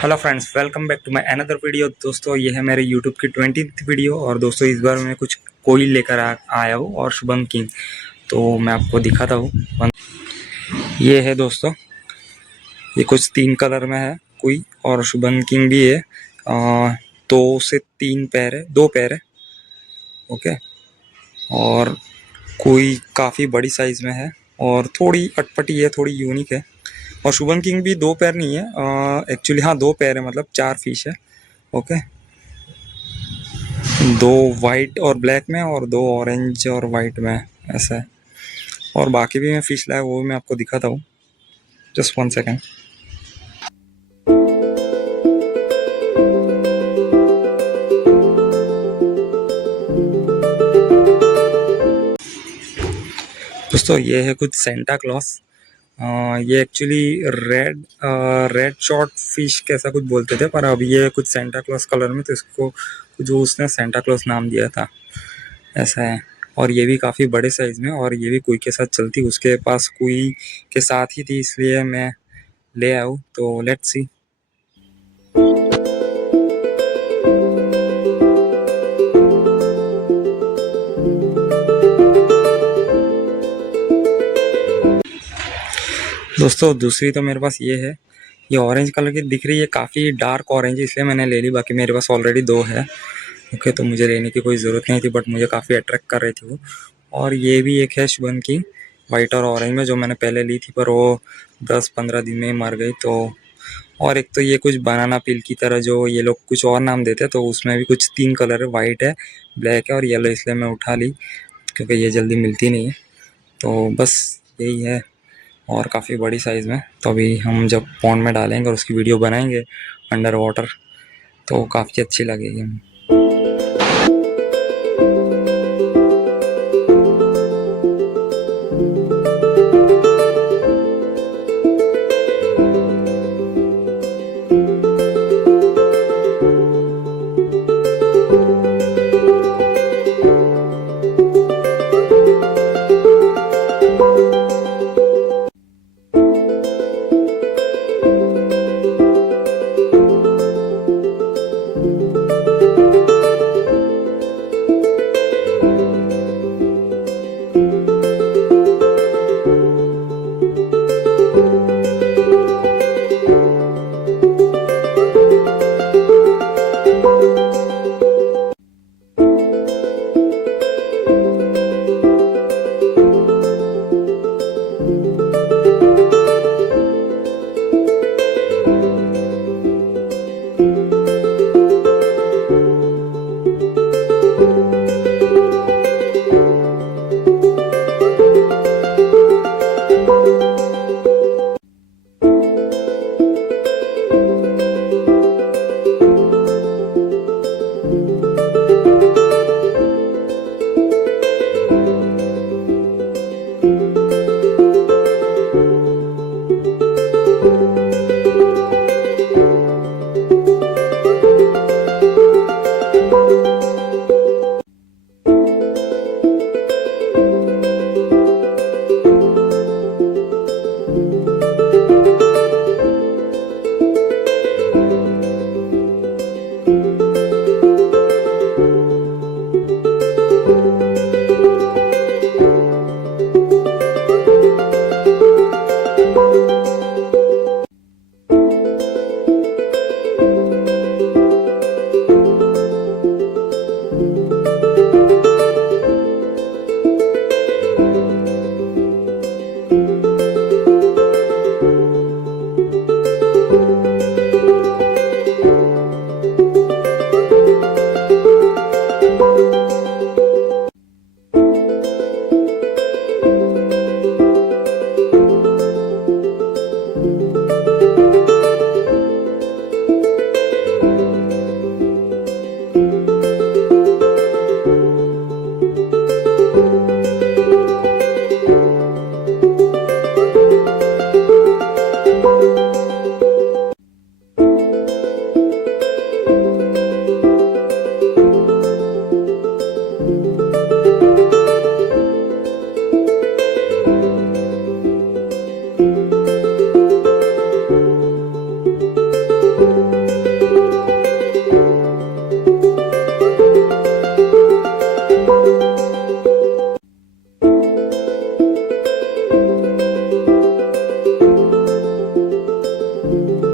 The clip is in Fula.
Hello friends, welcome back to my another video. दोस्तों, ये है मेरे यूट्यूब की 20th वीडियो और दोस्तों इस बार मैं कुछ कोई लेकर आया हूँ और शुभम किंग। तो मैं आपको दिखाता हूँ। ये है दोस्तों, ये कुछ 3 कलर में है कोई, और शुभम किंग भी है। 2 से 3 पैर है, 2 पैर है। ओके, और कोई काफ़ी बड़ी साइज़ में है और थोड़ी अटपटी है, थोड़ी यूनिक है। और शुभम किंग भी 2 पैर नहीं है, एक्चुअली हाँ 2 पैर है, मतलब 4 फिश है। ओके, 2 वाइट और ब्लैक में और 2 ऑरेंज और वाइट में, ऐसा है। और बाकी भी मैं फिश लाया, वो भी मैं आपको दिखाता हूँ। जस्ट 1 सेकेंड। दोस्तों, ये है कुछ सेंटा क्लॉस। ये actually red red short fish कैसा कुछ बोलते थे, पर अब ये कुछ सेंटा क्लॉस कलर में, तो इसको कुछ उसने सेंटा क्लॉस नाम दिया था, ऐसा है। और ये भी काफ़ी बड़े साइज़ में, और ये भी कोई के साथ चलती, उसके पास कोई के साथ ही थी, इसलिए मैं ले आया हूँ। तो लेट्स सी। दोस्तों, दूसरी तो मेरे पास ये है। ये ऑरेंज कलर की दिख रही है, काफ़ी डार्क ऑरेंज है, इसलिए मैंने ले ली। बाकी मेरे पास ऑलरेडी 2 है। ओके, तो मुझे लेने की कोई ज़रूरत नहीं थी, बट मुझे काफ़ी अट्रैक्ट कर रही थी वो। और ये भी एक है शुभम की, वाइट और ऑरेंज में, जो मैंने पहले ली थी, पर वो 10-15 दिन में ही मर गई। तो और एक तो ये कुछ बनाना पील की तरह, जो ये लोग कुछ और नाम देते हैं, तो उसमें भी कुछ 3 कलर है, वाइट है, ब्लैक है और येलो, इसलिए मैं उठा ली, क्योंकि ये जल्दी मिलती नहीं है। तो बस यही है, और काफ़ी बड़ी साइज़ में। तो अभी हम जब पॉन्ड में डालेंगे और उसकी वीडियो बनाएंगे अंडर वाटर, तो काफ़ी अच्छी लगेगी हमें। you